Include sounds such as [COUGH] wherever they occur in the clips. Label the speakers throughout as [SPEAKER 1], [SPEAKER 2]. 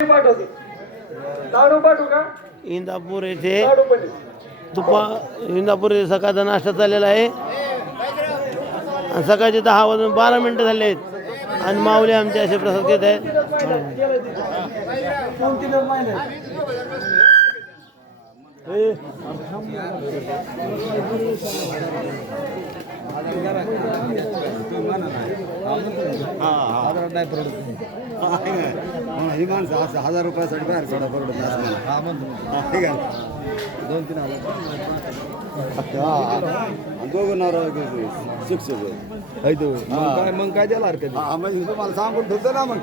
[SPEAKER 1] पाठवते. लाडू पाठवू का?
[SPEAKER 2] इंदापूर येथे दुपा इंदापूर येथे सकाळचा नाश्ता चाललेला आहे. आणि सकाळचे दहा वाजून बारा मिनटं झाले आहेत. आणि माऊली आमचे असे प्रसाद घेत आहेत.
[SPEAKER 1] महिने
[SPEAKER 3] ही माणसं असं हजार रुपयासाठी बाहेर सोडा परवडत नाही असं. हा, ठीक आहे. दोन तीन हजार. दोघं नवरा शिक्षक. मग काय मग काय द्यायला हरकत हा म्हणजे तुम्हाला सांगून ठेवतो ना मग.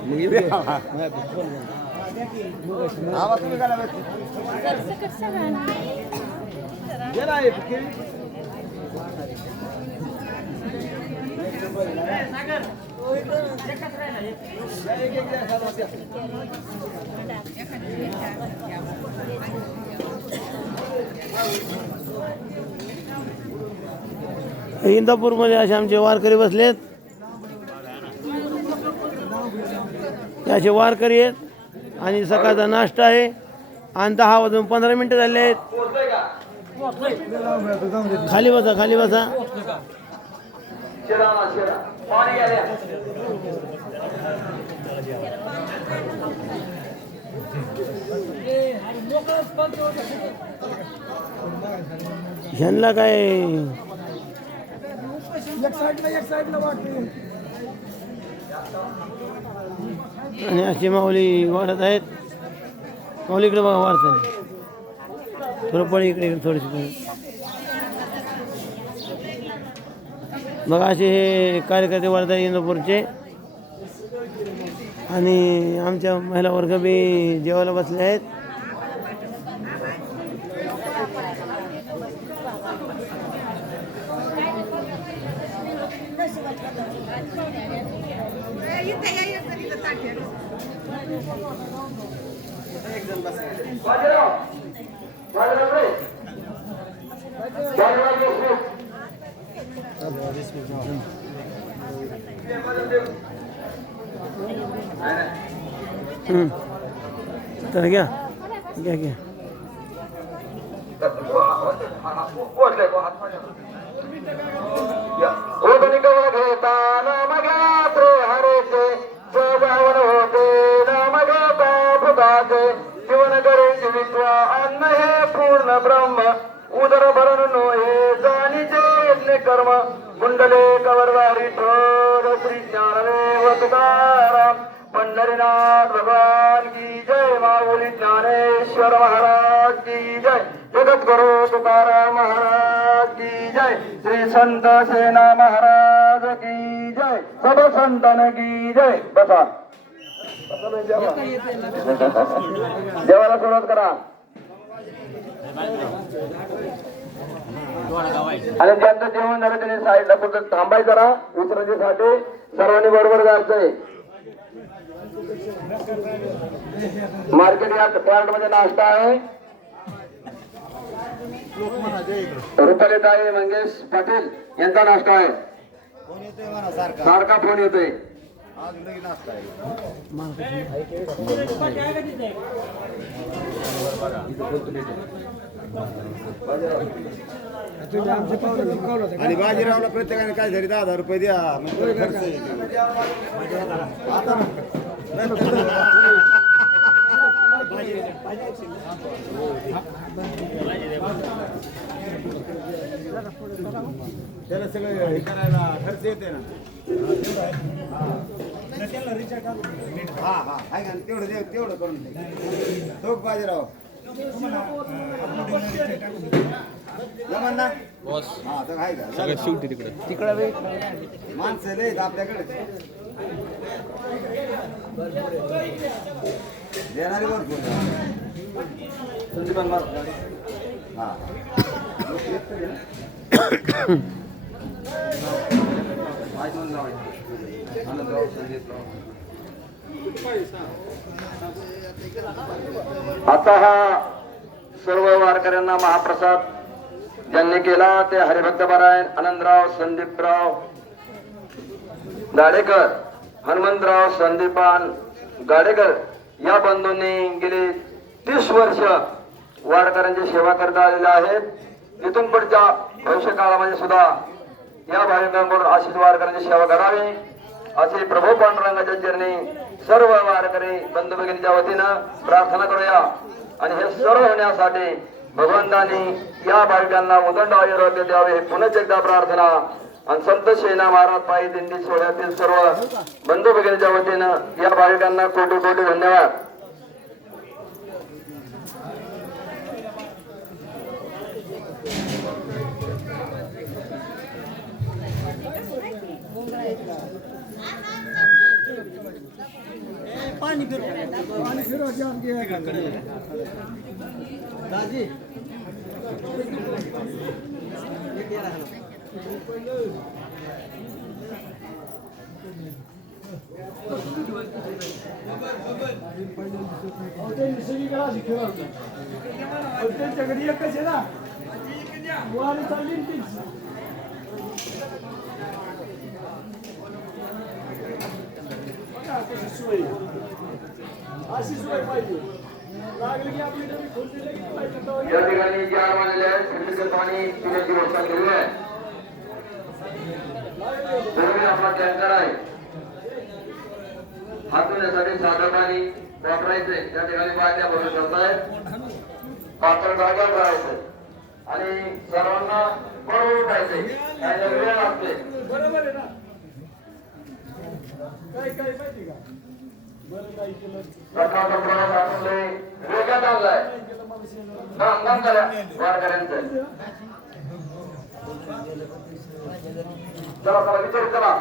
[SPEAKER 3] आवाज तुम्ही काय लावायचं?
[SPEAKER 2] इंदापूरमध्ये असे आमचे वारकरी बसलेत. हे असे वारकरी आहेत आणि सकाळचा नाश्ता आहे. आणि दहा वाजून पंधरा मिनटं झाले आहेत. खाली बसा खाली बसा. ह्यांना काय? आणि अशी माऊली वाढत आहेत. माऊली इकडे बघा वाढत थोडं पळी इकडे इकडे थोडीशी मग बघा असे हे कार्यकर्ते वर्धा इंदापूरचे आणि आमच्या महिला वर्ग बी जेवायला बसले आहेत. हम्म।
[SPEAKER 1] क्या क्या? क्या क्या? शिवन करे जीवित अन्न हे पूर्ण ब्रह्म उदर भरण नो कर्म कुंडले कवरवारी ठोर श्री ज्ञानदेव तुकाराम. पंढरीनाथ भगवान की जय. माऊली ज्ञानेश्वर महाराज की जय. जगद्गुरु तुकाराम महाराज की जय. श्री संत सेना महाराज की जय. सब संतन की जय. बसा. देवाला सुरुवात करा. आणि त्यांचं जेवण झालं त्यांनी साईडला कुठं थांबाय जरा विसरण्यासाठी सर्वांनी बरोबर जायचंय. मार्केट या यार्डमध्ये नाश्ता आहे. रुपाली आहे मंगेश पाटील यांचा नाश्ता आहे.
[SPEAKER 3] सारखा
[SPEAKER 1] फोन येतोय.
[SPEAKER 3] नाश्ता आहे आणि बाजीरावला प्रत्येकाने काय झाली दहा हजार रुपये द्या त्याला सगळं हे करायला खर्च येते ना. हा हा आहे का? तेवढं दे तेवढं करून दे. तो बाजीराव. हा का? सगळं शेवटी तिकडे. तिकडे माणसं लय आपल्याकडे देणारे भरपूर हा. [COUGHS]
[SPEAKER 1] आता हा सर्व वारकऱ्यांना महाप्रसाद ज्यांनी केला ते हरिभक्त पारायण आनंदराव संदीपराव गाडेकर हनुमंतराव संदीपान गाडेकर या बंधूंनी गेली तीस वर्ष वारकऱ्यांची सेवा करता आलेल्या आहेत. इथून पुढच्या भविष्य काळामध्ये सुद्धा या भाविकांकडून आशीष वारकऱ्यांची सेवा करावी. असे प्रभू पांडुरंगाच्या चरणी सर्व वारकरी बंधू भगिनीच्या वतीनं प्रार्थना करूया. आणि हे सर्व होण्यासाठी भगवंतांनी या भाविकांना उदंड आयुर्वेद द्यावे हे पुनच एकदा प्रार्थना. आणि संत शेना महाराज पायी दिंडी सोहळ्यातील सर्व बंधू भगिनीच्या वतीनं या भाविकांना कोटी कोटी धन्यवाद. पाणी फिरव. पाणी
[SPEAKER 4] फिरव दाजी. त्यांच्याकडे एकच आहे ना मुलाने चालली तीच
[SPEAKER 1] या ठिकाणी जे आलेले आहेत थंडीचं पाणी पिण्याची व्यवस्था केली आहे. पूर्वी आपला टँकर आहे. साधं पाणी वापरायचंय. त्या ठिकाणी बाटल्या भरू ठेवतायत पात्र जागा करायचंय आणि सर्वांना बरोबर उठायचंय. काय वेळ लागते
[SPEAKER 4] बरोबर आहे ना काय काय माहिती का बरं काय केलं
[SPEAKER 1] सकाळचा प्रवास आपण लय वेगात आणलाय काम झाल्या वारकऱ्यांचं चला चला विचार चला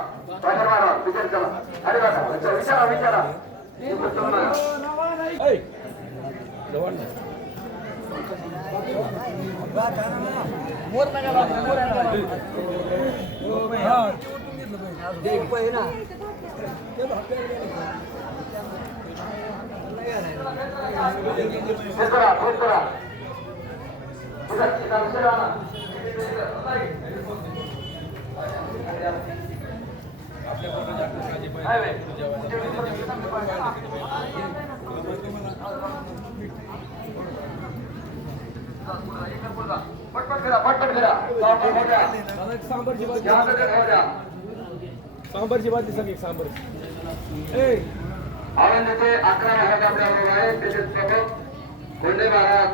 [SPEAKER 1] बाहेर मारा विचार चला अरे बाबा विचारा विचारा हे उत्तम ना.
[SPEAKER 4] ऐ,
[SPEAKER 1] पटपट करा पटपट करा.
[SPEAKER 4] एक सांबरची भाजी
[SPEAKER 1] या सगळं खाऊ द्या.
[SPEAKER 4] सांबरची सांग एक सांबरची.
[SPEAKER 1] आनंदाचे अकरा महाराज आपल्याबरोबर आहे तसेच प्रमुख कोंडे महाराज.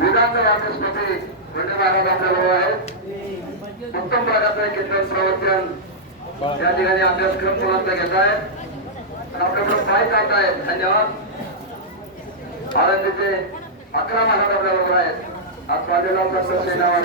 [SPEAKER 1] वेदांत वाचस्पती कोंडे महाराज आपल्याबरोबर आहेत. उत्तम भागाचं कीर्तन प्रवचन त्या ठिकाणी अभ्यासक्रम मुलांचा घेत आहे आपल्याबरोबर काय आहेत धन्यवाद. आनंदीचे अकरा महाराज आपल्याबरोबर आहेत. आज माझ्याला संत सेनावर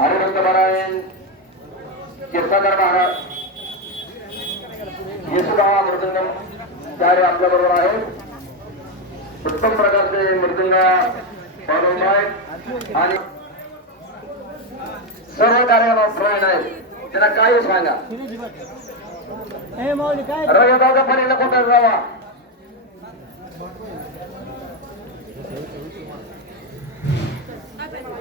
[SPEAKER 1] हरिभक्त नारायण कीर्तनकर महाराज येसुदावा मृदंगम चार्य आपल्या बरोबर आहे. उत्तम प्रकारचे मृदंग बनवून आहेत. आणि सर्व कार्याला फ्रेंड आहेत. त्यांना काय सांगा. रवी दादा कोणता जावा? Thank you.